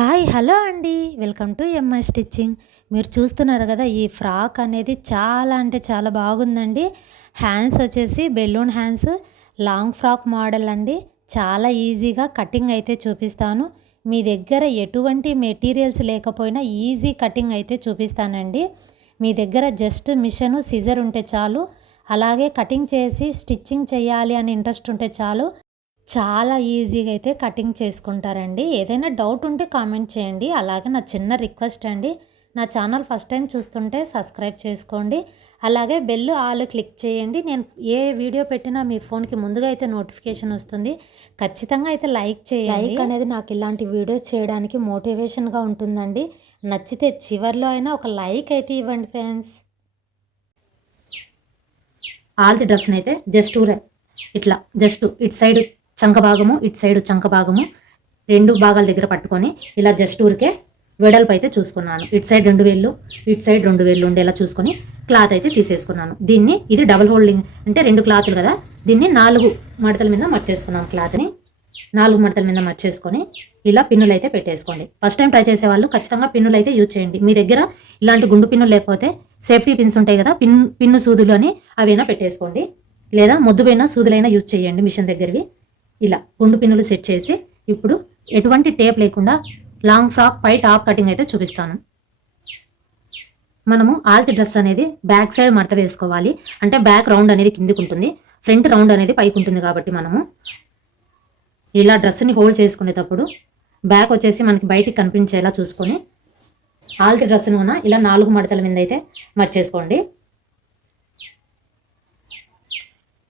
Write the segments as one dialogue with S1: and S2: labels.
S1: Hi hello అండి. Welcome to MI stitching. మీరు చూస్తున్నారు కదా ఈ ఫ్రాక్ అనేది చాలా అంటే చాలా బాగుందండి. హ్యాండ్స్ వచ్చేసి balloon hands long frock model అండి. చాలా ఈజీగా కటింగ్ అయితే చూపిస్తాను. మీ దగ్గర ఎటువంటి మెటీరియల్స్ లేకపోయినా ఈజీ కటింగ్ అయితే చూపిస్తానండి. మీ దగ్గర జస్ట్ మిషను సిజర్ ఉంటే చాలు. అలాగే కటింగ్ చేసి స్టిచ్చింగ్ చేయాలి అని ఇంట్రెస్ట్ ఉంటే చాలు. చాలా ఈజీగా అయితే కటింగ్ చేసుకుంటారండి. ఏదైనా డౌట్ ఉంటే కామెంట్ చేయండి. అలాగే నా చిన్న రిక్వెస్ట్ అండి. నా ఛానల్ ఫస్ట్ టైం చూస్తుంటే సబ్స్క్రైబ్ చేసుకోండి. అలాగే బెల్ ఆల్ క్లిక్ చేయండి. నేను ఏ వీడియో పెట్టినా మీ ఫోన్కి ముందుగా అయితే నోటిఫికేషన్ వస్తుంది. ఖచ్చితంగా అయితే లైక్ చేయండి. లైక్ అనేది నాకు ఇలాంటి వీడియోస్ చేయడానికి మోటివేషన్గా ఉంటుందండి. నచ్చితే చివరిలో అయినా ఒక లైక్ అయితే ఇవ్వండి ఫ్రెండ్స్.
S2: ఆల్ది డ్రెస్ని అయితే జస్ట్ ఇట్లా జస్ట్ ఇటు సైడ్ చంక భాగము ఇటు సైడ్ చంక భాగము రెండు భాగాల దగ్గర పట్టుకొని ఇలా జస్ట్ ఊరికే వెడల్పు అయితే చూసుకున్నాను. ఇటు సైడ్ రెండు వేళ్ళు ఇటు సైడ్ రెండు వేళ్ళు ఉండేలా చూసుకొని క్లాత్ అయితే తీసేసుకున్నాను. దీన్ని ఇది డబుల్ హోల్డింగ్ అంటే రెండు క్లాతులు కదా దీన్ని నాలుగు మడతల మీద మర్చేసుకున్నాను క్లాత్ని. నాలుగు మడతల మీద మర్చేసుకొని ఇలా పిన్నులు అయితే పెట్టేసుకోండి. ఫస్ట్ టైం ట్రై చేసే వాళ్ళు ఖచ్చితంగా పిన్నులు అయితే యూజ్ చేయండి. మీ దగ్గర ఇలాంటి గుండు పిన్నులు లేకపోతే సేఫ్టీ పిన్స్ ఉంటాయి కదా పిన్ పిన్ను సూదులు అని అవైనా పెట్టేసుకోండి. లేదా మొద్దుపైన సూదులైనా యూజ్ చేయండి మిషన్ దగ్గరవి. ఇలా గుండు పిన్నులు సెట్ చేసి ఇప్పుడు ఎటువంటి టేప్ లేకుండా లాంగ్ ఫ్రాక్ పై టాప్ కటింగ్ అయితే చూపిస్తాను. మనము ఆల్తి డ్రెస్ అనేది బ్యాక్ సైడ్ మడత వేసుకోవాలి. అంటే బ్యాక్ రౌండ్ అనేది కిందికి ఉంటుంది. ఫ్రంట్ రౌండ్ అనేది పైకి ఉంటుంది కాబట్టి మనము ఇలా డ్రెస్ని హోల్డ్ చేసుకునేటప్పుడు బ్యాక్ వచ్చేసి మనకి బయటికి కనిపించేలా చూసుకొని ఆల్తి డ్రెస్ను కూడా ఇలా నాలుగు మడతల మీద అయితే మర్చేసుకోండి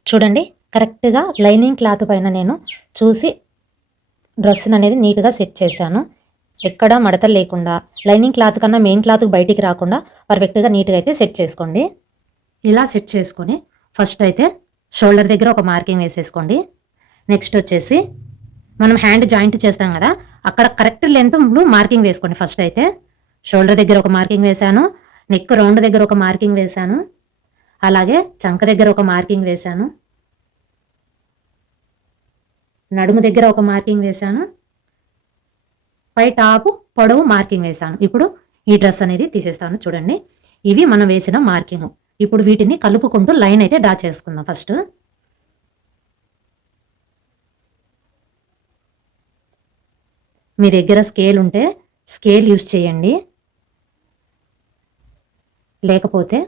S1: చూడండి. కరెక్ట్గా లైనింగ్ క్లాత్ పైన నేను చూసి డ్రెస్ అనేది నీట్గా సెట్ చేశాను. ఎక్కడ మడతలు లేకుండా లైనింగ్ క్లాత్ కన్నా మెయిన్ క్లాత్ బయటికి రాకుండా పర్ఫెక్ట్గా నీట్గా అయితే సెట్ చేసుకోండి.
S2: ఇలా సెట్ చేసుకొని ఫస్ట్ అయితే షోల్డర్ దగ్గర ఒక మార్కింగ్ వేసేసుకోండి. నెక్స్ట్ వచ్చేసి మనం హ్యాండ్ జాయింట్ చేస్తాం కదా అక్కడ కరెక్ట్ లెంత్ మార్కింగ్ వేసుకోండి ఫస్ట్ అయితే. షోల్డర్ దగ్గర ఒక మార్కింగ్ వేశాను నెక్ రౌండ్ దగ్గర ఒక మార్కింగ్ వేశాను అలాగే చంక దగ్గర ఒక మార్కింగ్ వేశాను. నడుము దగ్గర ఒక మార్కింగ్ వేశాను. పై టాప్ పొడవు మార్కింగ్ వేశాను. ఇప్పుడు ఈ డ్రెస్ అనేది తీసేస్తాను చూడండి. ఇవి మనం వేసిన మార్కింగ్. ఇప్పుడు వీటిని కలుపుకుంటూ లైన్ అయితే డ్రా చేసుకుందాం ఫస్ట్. మీ దగ్గర స్కేల్ ఉంటే స్కేల్ యూస్ చేయండి. లేకపోతే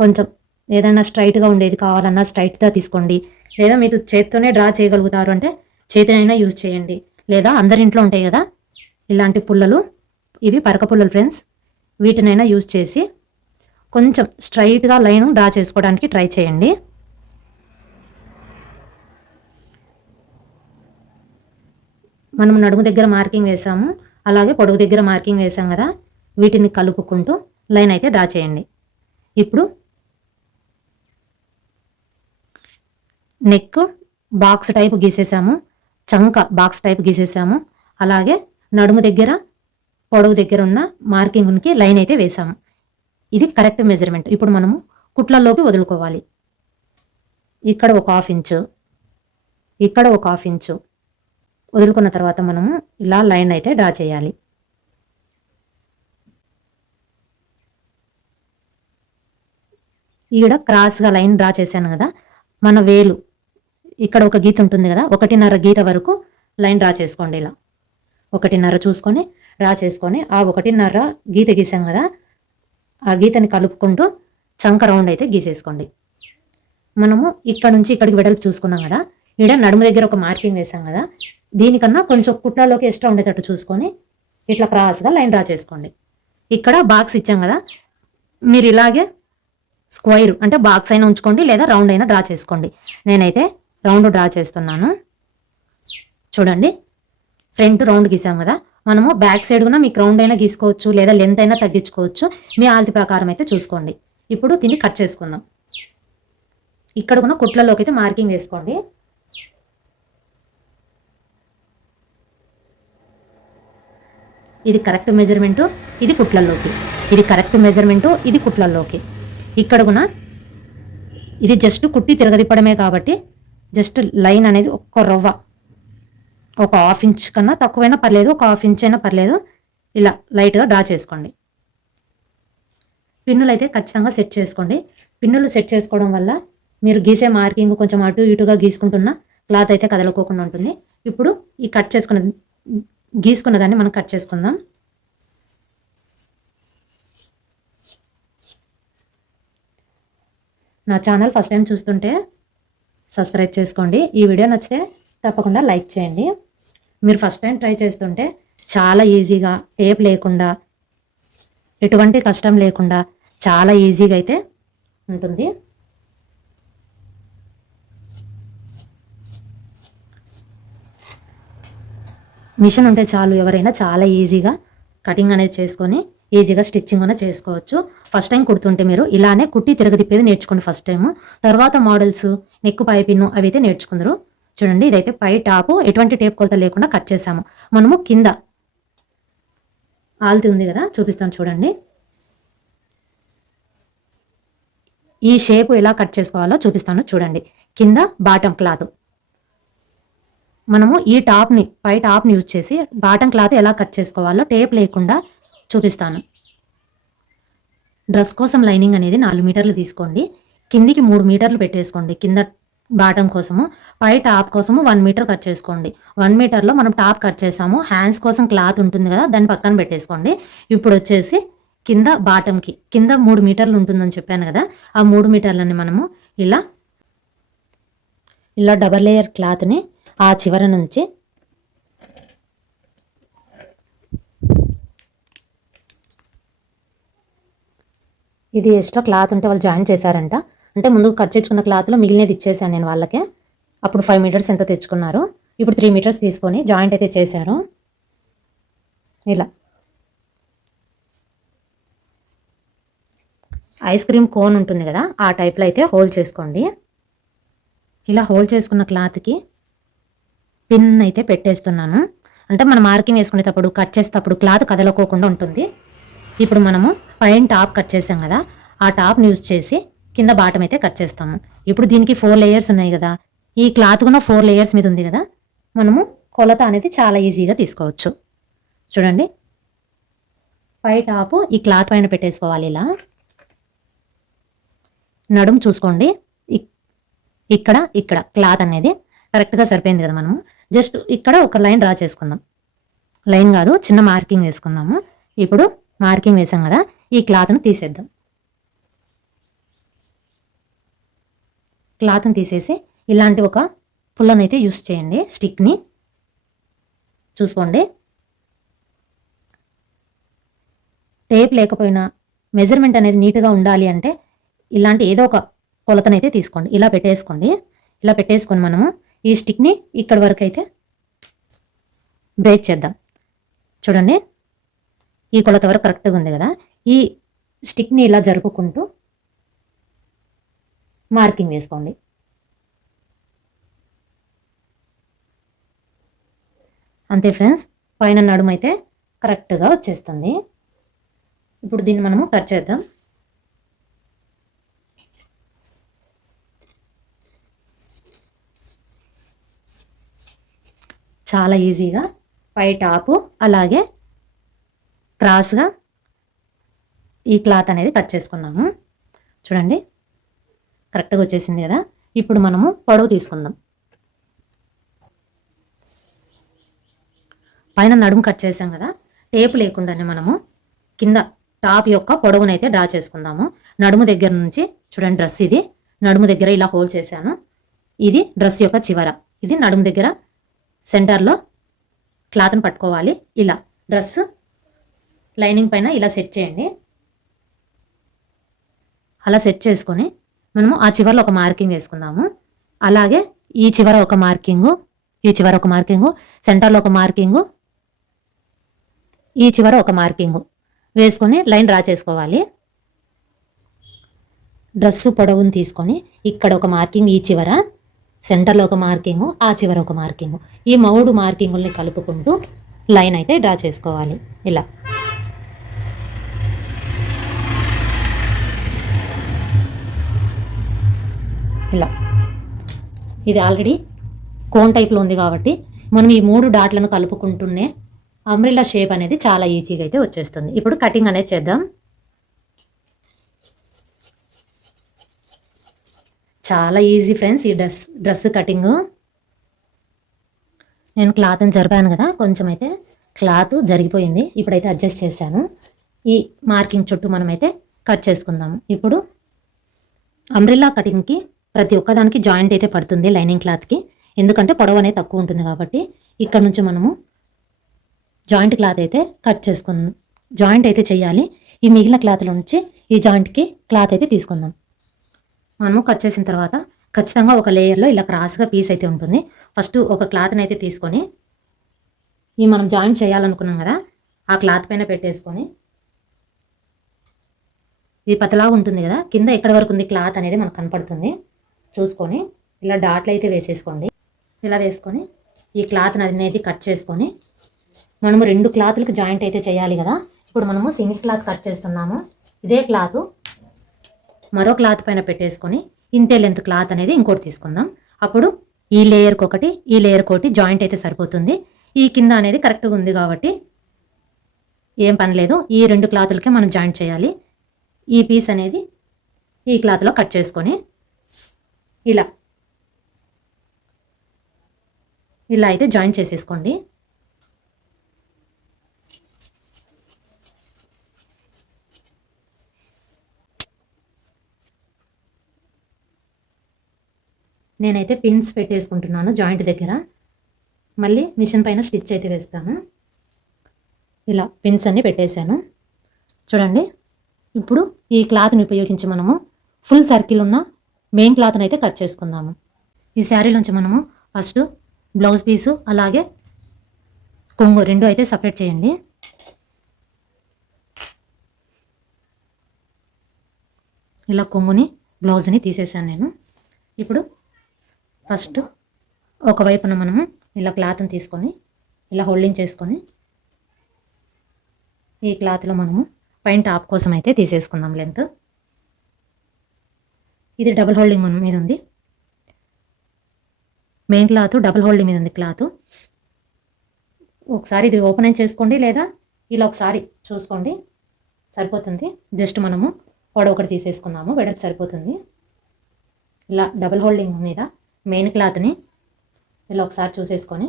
S2: కొంచెం ఏదైనా స్ట్రైట్గా ఉండేది కావాలన్నా స్ట్రైట్గా తీసుకోండి. లేదా మీరు చేత్తోనే డ్రా చేయగలుగుతారు అంటే చేతినైనా యూజ్ చేయండి. లేదా అందరింట్లో ఉంటాయి కదా ఇలాంటి పుల్లలు ఇవి పరక పుల్లలు ఫ్రెండ్స్ వీటినైనా యూజ్ చేసి కొంచెం స్ట్రైట్గా లైన్ డ్రా చేసుకోవడానికి ట్రై చేయండి. మనం నడుము దగ్గర మార్కింగ్ వేసాము అలాగే పొడవు దగ్గర మార్కింగ్ వేసాం కదా వీటిని కలుపుకుంటూ లైన్ అయితే డ్రా చేయండి. ఇప్పుడు నెక్ బాక్స్ టైప్ గీసేసాము చంక బాక్స్ టైప్ గీసేసాము అలాగే నడుము దగ్గర పొడవు దగ్గర ఉన్న మార్కింగ్కి లైన్ అయితే వేసాము. ఇది కరెక్ట్ మెజర్మెంట్. ఇప్పుడు మనము కుట్లలోకి వదులుకోవాలి. ఇక్కడ ఒక హాఫ్ ఇంచు ఇక్కడ ఒక హాఫ్ ఇంచు. వదులుకున్న తర్వాత మనము ఇలా లైన్ అయితే డ్రా చేయాలి. ఈడ క్రాస్గా లైన్ డ్రా చేశాను కదా మన వేలు ఇక్కడ ఒక గీత ఉంటుంది కదా ఒకటిన్నర గీత వరకు లైన్ డ్రా చేసుకోండి ఇలా. ఒకటిన్నర చూసుకొని డ్రా చేసుకొని ఆ ఒకటిన్నర గీత గీసాం కదా ఆ గీతని కలుపుకుంటూ చంక రౌండ్ అయితే గీసేసుకోండి. మనము ఇక్కడ నుంచి ఇక్కడికి వెడల్పు చూసుకున్నాం కదా ఇక్కడ నడుము దగ్గర ఒక మార్కింగ్ వేసాం కదా దీనికన్నా కొంచెం కుట్లలోకి ఎక్స్ట్రా ఉండేటట్టు చూసుకొని ఇట్లా క్రాస్గా లైన్ డ్రా చేసుకోండి. ఇక్కడ బాక్స్ ఇచ్చాం కదా మీరు ఇలాగే స్క్వైర్ అంటే బాక్స్ అయినా ఉంచుకోండి లేదా రౌండ్ అయినా డ్రా చేసుకోండి. నేనైతే రౌండ్ డ్రా చేస్తున్నాను. చూడండి ఫ్రంట్ రౌండ్ గీసాం కదా. మనము బ్యాక్ సైడ్ కూడా మీకు రౌండ్ అయినా గీసుకోవచ్చు లేదా లెంత్ అయినా తగ్గించుకోవచ్చు. మీ ఆల్తి ప్రకారం అయితే చూసుకోండి. ఇప్పుడు దీన్ని కట్ చేసుకుందాం. ఇక్కడ కూడా కుట్లలోకి అయితే మార్కింగ్ వేసుకోండి. ఇది కరెక్ట్ మెజర్మెంటు ఇది కుట్లల్లోకి. ఇది కరెక్ట్ మెజర్మెంటు ఇది కుట్లల్లోకి. ఇక్కడ కూడా ఇది జస్ట్ కుట్టి తిరగదిప్పడమే కాబట్టి జస్ట్ లైన్ అనేది ఒక్క రవ్వ. ఒక హాఫ్ ఇంచ్ కన్నా తక్కువైనా పర్లేదు ఒక హాఫ్ ఇంచ్ అయినా పర్లేదు. ఇలా లైట్గా డ్రా చేసుకోండి. పిన్నులు అయితే ఖచ్చితంగా సెట్ చేసుకోండి. పిన్నులు సెట్ చేసుకోవడం వల్ల మీరు గీసే మార్కింగ్ కొంచెం అటు ఇటుగా గీసుకుంటున్న క్లాత్ అయితే కదలకోకుండా ఉంటుంది. ఇప్పుడు ఈ కట్ చేసుకున్న గీసుకున్న దాన్ని మనం కట్ చేసుకుందాం. నా ఛానల్ ఫస్ట్ టైం చూస్తుంటే సబ్స్క్రైబ్ చేసుకోండి. ఈ వీడియో నచ్చితే తప్పకుండా లైక్ చేయండి. మీరు ఫస్ట్ టైం ట్రై చేస్తుంటే చాలా ఈజీగా టేప్ లేకుండా ఎటువంటి కష్టం లేకుండా చాలా ఈజీగా అయితే ఉంటుంది. మిషన్ ఉంటే చాలు ఎవరైనా చాలా ఈజీగా కటింగ్ అనేది చేసుకొని ఈజీగా స్టిచ్చింగ్ అనేది చేసుకోవచ్చు. ఫస్ట్ టైం కుడుతుంటే మీరు ఇలానే కుట్టి తిరగదిప్పేది నేర్చుకోండి ఫస్ట్ టైం తర్వాత మోడల్స్ నెక్ పైపిన్ను అవి అయితే నేర్చుకుందరు. చూడండి ఇదైతే పై టాపు ఎటువంటి టేప్ కొలత లేకుండా కట్ చేసాము మనము కింద ఆల్తి ఉంది కదా చూపిస్తాను చూడండి. ఈ షేప్ ఎలా కట్ చేసుకోవాలో చూపిస్తాను చూడండి. కింద బాటం క్లాత్. మనము ఈ టాప్ని పై టాప్ని యూజ్ చేసి బాటం క్లాత్ ఎలా కట్ చేసుకోవాలో టేప్ లేకుండా చూపిస్తాను. డ్రెస్ కోసం లైనింగ్ అనేది నాలుగు మీటర్లు తీసుకోండి. కిందికి మూడు మీటర్లు పెట్టేసుకోండి. కింద బాటం కోసము పై టాప్ కోసము వన్ మీటర్ కట్ చేసుకోండి. వన్ మీటర్లో మనం టాప్ కట్ చేసాము. హ్యాండ్స్ కోసం క్లాత్ ఉంటుంది కదా దాన్ని పక్కన పెట్టేసుకోండి. ఇప్పుడు వచ్చేసి కింద బాటంకి కింద మూడు మీటర్లు ఉంటుందని చెప్పాను కదా ఆ మూడు మీటర్లని మనము ఇలా ఇలా డబల్ లేయర్ క్లాత్ని ఆ చివర నుంచి ఇది ఎక్స్ట్రా క్లాత్ ఉంటే వాళ్ళు జాయిన్ చేశారంట. అంటే ముందు కట్ చేసుకున్న క్లాత్లో మిగిలినది ఇచ్చేసాను నేను వాళ్ళకి. అప్పుడు ఫైవ్ మీటర్స్ ఎంత తెచ్చుకున్నారు? ఇప్పుడు త్రీ మీటర్స్ తీసుకొని జాయింట్ అయితే చేశారు. ఇలా. ఐస్ క్రీమ్ కోన్ ఉంటుంది కదా ఆ టైప్లో అయితే హోల్ చేసుకోండి. ఇలా హోల్ చేసుకున్న క్లాత్కి పిన్ అయితే పెట్టేస్తున్నాను. అంటే మనం మార్కింగ్ వేసుకునేటప్పుడు కట్ చేసేటప్పుడు క్లాత్ కదలకోకుండా ఉంటుంది. ఇప్పుడు మనము పైన టాప్ కట్ చేసాం కదా ఆ టాప్ని యూజ్ చేసి కింద బాటం అయితే కట్ చేస్తాము. ఇప్పుడు దీనికి ఫోర్ లేయర్స్ ఉన్నాయి కదా ఈ క్లాత్ కూడా ఫోర్ లేయర్స్ మీద ఉంది కదా మనము కొలత అనేది చాలా ఈజీగా తీసుకోవచ్చు. చూడండి. పై టాపు ఈ క్లాత్ పైన పెట్టేసుకోవాలి ఇలా. నడుము చూసుకోండి. ఇక్- ఇక్కడ ఇక్కడ క్లాత్ అనేది కరెక్ట్గా సరిపోయింది కదా మనము. జస్ట్ ఇక్కడ ఒక లైన్ డ్రా చేసుకుందాం. లైన్ కాదు చిన్న మార్కింగ్ వేసుకుందాము. ఇప్పుడు మార్కింగ్ వేసాం కదా ఈ క్లాత్ను తీసేద్దాం. క్లాత్ని తీసేసి ఇలాంటి ఒక పుల్లనైతే యూస్ చేయండి స్టిక్ని. చూసుకోండి. టేప్ లేకపోయినా మెజర్మెంట్ అనేది నీట్గా ఉండాలి అంటే ఇలాంటి ఏదో ఒక కొలతనైతే తీసుకోండి. ఇలా పెట్టేసుకోండి. ఇలా పెట్టేసుకొని మనము ఈ స్టిక్ని ఇక్కడ వరకు అయితే బ్రేక్ చేద్దాం. చూడండి. ఈ కొలత వరకు కరెక్ట్గా ఉంది కదా. ఈ స్టిక్ని ఇలా జరుపుకుంటూ మార్కింగ్ వేసుకోండి. అంతే ఫ్రెండ్స్ పైన నడుము అయితే కరెక్ట్గా వచ్చేస్తుంది. ఇప్పుడు దీన్ని మనము కట్ చేద్దాం. చాలా ఈజీగా పై టాపు అలాగే క్రాస్గా ఈ క్లాత్ అనేది కట్ చేసుకున్నాము. చూడండి కరెక్ట్గా వచ్చేసింది కదా? ఇప్పుడు మనము పొడవు తీసుకుందాం. పైన నడుము కట్ చేసాం కదా? టేపు లేకుండానే మనము కింద టాప్ యొక్క పొడవునైతే డ్రా చేసుకుందాము. నడుము దగ్గర నుంచి చూడండి డ్రెస్ ఇది. నడుము దగ్గర ఇలా హోల్ చేశాను. ఇది డ్రెస్ యొక్క చివర. ఇది నడుము దగ్గర సెంటర్లో క్లాత్ని పట్టుకోవాలి. ఇలా డ్రెస్ లైనింగ్ పైన ఇలా సెట్ చేయండి. అలా సెట్ చేసుకొని మనము ఆ చివరలో ఒక మార్కింగ్ వేసుకుందాము. అలాగే ఈ చివర ఒక మార్కింగు ఈ చివర ఒక మార్కింగు సెంటర్లో ఒక మార్కింగు ఈ చివర ఒక మార్కింగు వేసుకొని లైన్ డ్రా చేసుకోవాలి. డ్రెస్సు పొడవును తీసుకొని ఇక్కడ ఒక మార్కింగ్ ఈ చివర సెంటర్లో ఒక మార్కింగు ఆ చివర ఒక మార్కింగు. ఈ మౌడు మార్కింగుల్ని కలుపుకుంటూ లైన్ అయితే డ్రా చేసుకోవాలి. ఇలా. ఇలా. ఇది ఆల్రెడీ కోన్ టైప్లో ఉంది కాబట్టి మనం ఈ మూడు డాట్లను కలుపుకుంటూనే అంబ్రిల్లా షేప్ అనేది చాలా ఈజీగా అయితే వచ్చేస్తుంది. ఇప్పుడు కటింగ్ అనేది చేద్దాం. చాలా ఈజీ ఫ్రెండ్స్ ఈ డ్రెస్ డ్రెస్ కటింగ్ నేను క్లాత్ని జరిపాను కదా కొంచెం అయితే క్లాత్ జరిగిపోయింది. ఇప్పుడైతే అడ్జస్ట్ చేశాను. ఈ మార్కింగ్ చుట్టూ మనమైతే కట్ చేసుకుందాము ఇప్పుడు అంబ్రిల్లా కటింగ్కి ప్రతి ఒక్కదానికి జాయింట్ అయితే పడుతుంది లైనింగ్ క్లాత్కి. ఎందుకంటే పొడవు అనేది తక్కువ ఉంటుంది కాబట్టి ఇక్కడ నుంచి మనము జాయింట్ క్లాత్ అయితే కట్ చేసుకుందాం. జాయింట్ అయితే చేయాలి. ఈ మిగిలిన క్లాత్ల నుంచి ఈ జాయింట్కి క్లాత్ అయితే తీసుకుందాం. మనము కట్ చేసిన తర్వాత ఖచ్చితంగా ఒక లేయర్లో ఇలా క్రాస్గా పీస్ అయితే ఉంటుంది. ఫస్ట్ ఒక క్లాత్ని అయితే తీసుకొని ఈ మనం జాయింట్ చేయాలనుకున్నాం కదా ఆ క్లాత్ పైన పెట్టేసుకొని ఇది పతలా ఉంటుంది కదా కింద ఎక్కడ వరకు ఉంది క్లాత్ అనేది మనకు కనపడుతుంది. చూసుకొని ఇలా డాట్లు అయితే వేసేసుకోండి. ఇలా వేసుకొని ఈ క్లాత్ అనేది కట్ చేసుకొని మనము రెండు క్లాత్లకు జాయింట్ అయితే చేయాలి కదా. ఇప్పుడు మనము సింగిల్ క్లాత్ కట్ చేస్తున్నాము. ఇదే క్లాత్ మరో క్లాత్ పైన పెట్టేసుకొని ఇంతే లెంత్ క్లాత్ అనేది ఇంకోటి తీసుకుందాం. అప్పుడు ఈ లేయర్కి ఒకటి ఈ లేయర్కి ఒకటి జాయింట్ అయితే సరిపోతుంది. ఈ కింద అనేది కరెక్ట్గా ఉంది కాబట్టి ఏం పని లేదు. ఈ రెండు క్లాతులకే మనం జాయింట్ చేయాలి. ఈ పీస్ అనేది ఈ క్లాత్లో కట్ చేసుకొని ఇలా. ఇలా అయితే జాయిన్ చేసేసుకోండి. నేనైతే పిన్స్ పెట్టేసుకుంటున్నాను జాయింట్ దగ్గర. మళ్ళీ మిషన్ పైన స్టిచ్ అయితే వేస్తాను. ఇలా పిన్స్ అన్ని పెట్టేశాను. చూడండి ఇప్పుడు ఈ క్లాత్ని ఉపయోగించి మనము ఫుల్ సర్కిల్ ఉన్న మెయిన్ క్లాత్ని అయితే కట్ చేసుకుందాము. ఈ శారీలోంచి మనము ఫస్ట్ బ్లౌజ్ పీసు అలాగే కొంగు రెండు అయితే సపరేట్ చేయండి. ఇలా కొంగుని బ్లౌజ్ని తీసేసాను నేను. ఇప్పుడు ఫస్ట్ ఒకవైపున మనము ఇలా క్లాత్ని తీసుకొని ఇలా హోల్డింగ్ చేసుకొని ఈ క్లాత్లో మనము పైన టాప్ కోసం అయితే తీసేసుకుందాం లెంత్ ఇది డబుల్ హోల్డింగ్ మన మీద ఉంది. మెయిన్ క్లాత్ డబుల్ హోల్డింగ్ మీద ఉంది క్లాత్. ఒకసారి ఇది ఓపెన్ అయిన చేసుకోండి లేదా ఇలా ఒకసారి చూసుకోండి. సరిపోతుంది. జస్ట్ మనము పొడవ ఒకటి తీసేసుకుందాము. వెడల్పు సరిపోతుంది. ఇలా డబుల్ హోల్డింగ్ మీద మెయిన్ క్లాత్ని ఇలా ఒకసారి చూసేసుకొని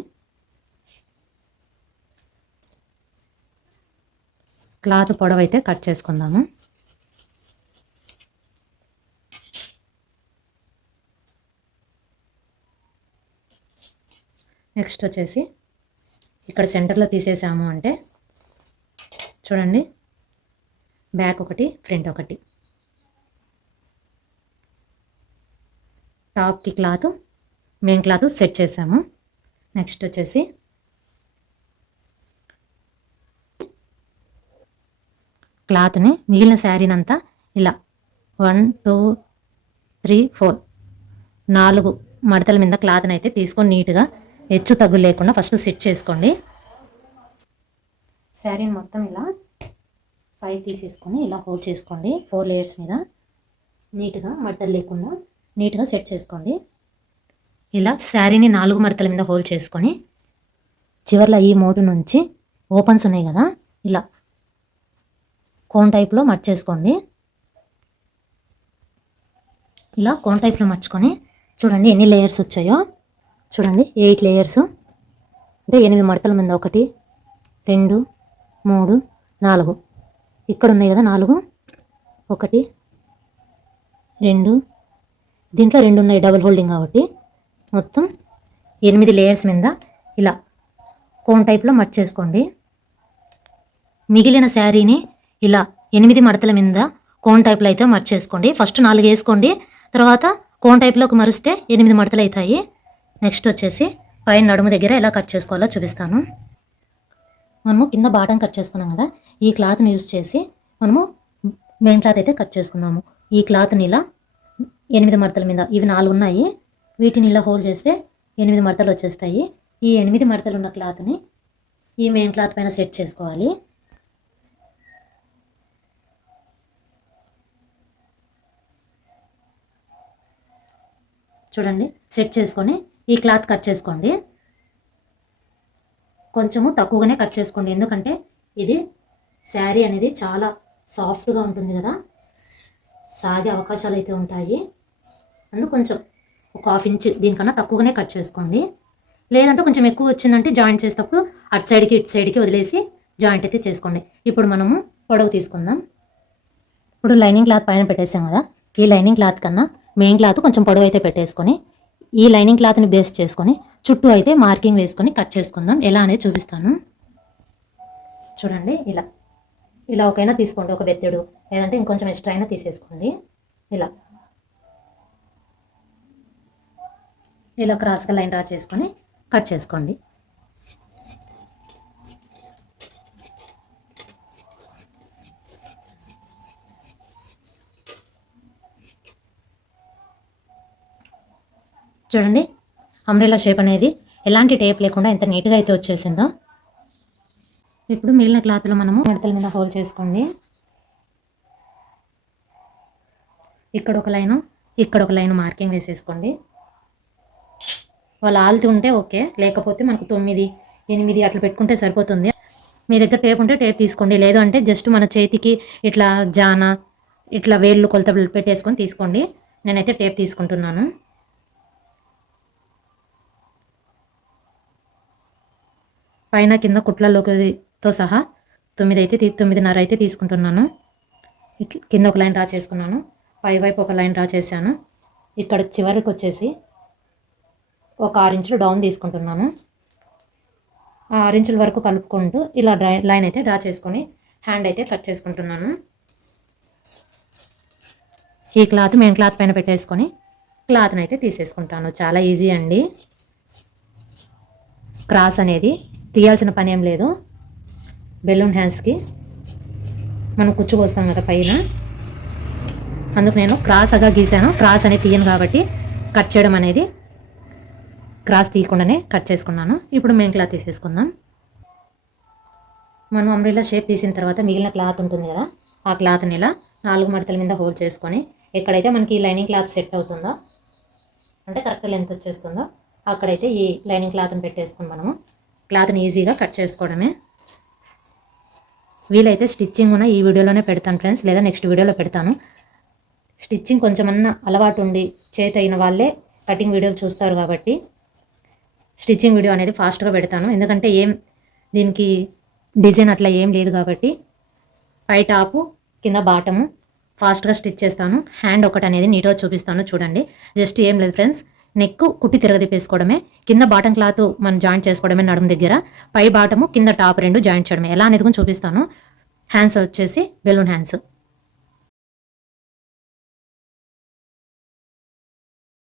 S2: క్లాత్ పొడవైతే కట్ చేసుకుందాము. నెక్స్ట్ వచ్చేసి ఇక్కడ సెంటర్లో తీసేసాము అంటే చూడండి. బ్యాక్ ఒకటి ఫ్రంట్ ఒకటి. టాప్కి క్లాత్ మెయిన్ క్లాత్ సెట్ చేసాము. నెక్స్ట్ వచ్చేసి క్లాత్ని మిగిలిన శారీని అంతా ఇలా వన్ టూ త్రీ ఫోర్ నాలుగు మడతల మీద క్లాత్ని అయితే తీసుకొని నీట్గా హెచ్చు తగ్గు లేకుండా ఫస్ట్ సెట్ చేసుకోండి. శారీని మొత్తం ఇలా పై తీసేసుకొని ఇలా హోల్డ్ చేసుకోండి ఫోర్ లేయర్స్ మీద. నీట్గా మడతలు లేకుండా నీట్గా సెట్ చేసుకోండి. ఇలా శారీని నాలుగు మడతల మీద హోల్డ్ చేసుకొని చివర్లో ఈ మోటు నుంచి ఓపెన్స్ ఉన్నాయి కదా ఇలా కోన్ టైప్లో మర్చేసుకోండి ఇలా కోన్ టైప్లో మర్చుకొని చూడండి ఎన్ని లేయర్స్ వచ్చాయో. చూడండి ఎయిట్ లేయర్స్ అంటే ఎనిమిది మడతల మీద ఒకటి రెండు మూడు నాలుగు. ఇక్కడ ఉన్నాయి కదా నాలుగు? ఒకటి రెండు. దీంట్లో రెండు ఉన్నాయి డబుల్ హోల్డింగ్ కాబట్టి. మొత్తం ఎనిమిది లేయర్స్ మీద ఇలా కోన్ టైప్లో మట్ చేసుకోండి. మిగిలిన శారీని ఇలా ఎనిమిది మడతల మీద కోన్ టైప్లో అయితే మర్చేసుకోండి ఫస్ట్ నాలుగు వేసుకోండి. తర్వాత కోన్ టైప్లోకి మరిస్తే ఎనిమిది మడతలు అవుతాయి. నెక్స్ట్ వచ్చేసి పైన నడుము దగ్గర ఎలా కట్ చేసుకోవాలో చూపిస్తాను. మనము కింద బాటం కట్ చేసుకున్నాం కదా ఈ క్లాత్ని యూస్ చేసి మనము మెయిన్ క్లాత్ అయితే కట్ చేసుకుందాము. ఈ క్లాత్ని ఇలా ఎనిమిది మడతల మీద ఇవి నాలుగు ఉన్నాయి. వీటిని ఇలా హోల్డ్ చేస్తే ఎనిమిది మడతలు వచ్చేస్తాయి. ఈ ఎనిమిది మడతలు ఉన్న క్లాత్ని ఈ మెయిన్ క్లాత్ పైన సెట్ చేసుకోవాలి. చూడండి సెట్ చేసుకొని ఈ క్లాత్ కట్ చేసుకోండి. కొంచెము తక్కువగానే కట్ చేసుకోండి. ఎందుకంటే ఇది శారీ అనేది చాలా సాఫ్ట్గా ఉంటుంది కదా. సాగే అవకాశాలు అయితే ఉంటాయి. అందుకు కొంచెం ఒక హాఫ్ ఇంచ్ దీనికన్నా తక్కువగానే కట్ చేసుకోండి. లేదంటే కొంచెం ఎక్కువ వచ్చిందంటే జాయింట్ చేసేటప్పుడు అటు సైడ్కి ఇటు సైడ్కి వదిలేసి జాయింట్ అయితే చేసుకోండి. ఇప్పుడు మనము పొడవు తీసుకుందాం. ఇప్పుడు లైనింగ్ క్లాత్ పైన పెట్టేసాం కదా. ఈ లైనింగ్ క్లాత్ కన్నా మెయిన్ క్లాత్ కొంచెం పొడవు అయితే పెట్టేసుకొని ఈ లైనింగ్ క్లాత్ని బేస్ చేసుకొని చుట్టూ అయితే మార్కింగ్ వేసుకొని కట్ చేసుకుందాం. ఎలా అనేది చూపిస్తాను. చూడండి ఇలా. ఇలా ఒకైనా తీసుకోండి ఒక బెత్తెడు లేదంటే ఇంకొంచెం ఎక్స్ట్రా అయినా తీసేసుకోండి. ఇలా. ఇలా క్రాస్గా లైన్ డ్రా చేసుకొని కట్ చేసుకోండి. చూడండి అంబ్రెలా షేప్ అనేది ఎలాంటి టేప్ లేకుండా ఎంత నీట్గా అయితే వచ్చేసిందో. ఇప్పుడు మిగిలిన క్లాత్లో మనము మిడతల మీద హోల్ చేసుకోండి. ఇక్కడ ఒక లైను ఇక్కడ ఒక లైన్ మార్కింగ్ వేసేసుకోండి. వాళ్ళు ఆలుతూ ఉంటే ఓకే లేకపోతే మనకు తొమ్మిది ఎనిమిది అట్లా పెట్టుకుంటే సరిపోతుంది. మీ దగ్గర టేప్ ఉంటే టేప్ తీసుకోండి లేదు అంటే జస్ట్ మన చేతికి ఇట్లా జాన ఇట్లా వేళ్ళు కొలత పెట్టేసుకొని తీసుకోండి. నేనైతే టేప్ తీసుకుంటున్నాను. పైన కింద కుట్లలోకితో సహా తొమ్మిది అయితే తొమ్మిదిన్నర అయితే తీసుకుంటున్నాను కింద ఒక లైన్ డ్రా చేసుకున్నాను. పై వైపు ఒక లైన్ డ్రా చేశాను. ఇక్కడ చివరికి వచ్చేసి ఒక ఆరు ఇంచులు డౌన్ తీసుకుంటున్నాను. ఆ ఆరు ఇంచుల వరకు కలుపుకుంటూ ఇలా డ్రా లైన్ అయితే డ్రా చేసుకొని హ్యాండ్ అయితే కట్ చేసుకుంటున్నాను. ఈ క్లాత్ మెయిన్ క్లాత్ పైన పెట్టేసుకొని క్లాత్ని అయితే తీసేసుకుంటాను. చాలా ఈజీ అండి. క్రాస్ అనేది తీయాల్సిన పని ఏం లేదు. బెలూన్ హ్యాండ్స్కి మనం కుచ్చు పోస్తాం కదా పైన. అందుకు నేను క్రాస్గా గీసాను. క్రాస్ అనేది తీయను కాబట్టి కట్ చేయడం అనేది క్రాస్ తీయకుండానే కట్ చేసుకున్నాను. ఇప్పుడు మేము క్లాత్ తీసేసుకుందాం. మనం అంబ్రెల్లా షేప్ తీసిన తర్వాత మిగిలిన క్లాత్ ఉంటుంది కదా ఆ క్లాత్ని ఇలా నాలుగు మడతల మీద హోల్డ్ చేసుకొని ఎక్కడైతే మనకి ఈ లైనింగ్ క్లాత్ సెట్ అవుతుందో అంటే కరెక్ట్ లెంత్ వచ్చేస్తుందో అక్కడైతే ఈ లైనింగ్ క్లాత్ని పెట్టేసుకుని మనము. క్లాత్ని ఈజీగా కట్ చేసుకోవడమే. వీలైతే స్టిచ్చింగ్ ఉన్న ఈ వీడియోలోనే పెడతాను ఫ్రెండ్స్ లేదా నెక్స్ట్ వీడియోలో పెడతాను. స్టిచ్చింగ్ కొంచెమన్నా అలవాటు ఉండి చేతి అయిన వాళ్ళే కటింగ్ వీడియోలు చూస్తారు కాబట్టి స్టిచ్చింగ్ వీడియో అనేది ఫాస్ట్గా పెడతాను. ఎందుకంటే ఏం దీనికి డిజైన్ అట్లా ఏం లేదు కాబట్టి పై టాపు కింద బాటము ఫాస్ట్గా స్టిచ్ చేస్తాను. హ్యాండ్ ఒకటి అనేది నీట్గా చూపిస్తాను చూడండి. జస్ట్ ఏం లేదు ఫ్రెండ్స్ నెక్ కుట్టి తిరగదిప్పేసుకోవడమే కింద బాటం క్లాత్ మనం జాయింట్ చేసుకోవడమే నడుము దగ్గర పై బాటము కింద టాప్ రెండు జాయింట్ చేయడమే. ఎలా అనేది కూడా చూపిస్తాను. హ్యాండ్స్ వచ్చేసి బెలూన్ హ్యాండ్స్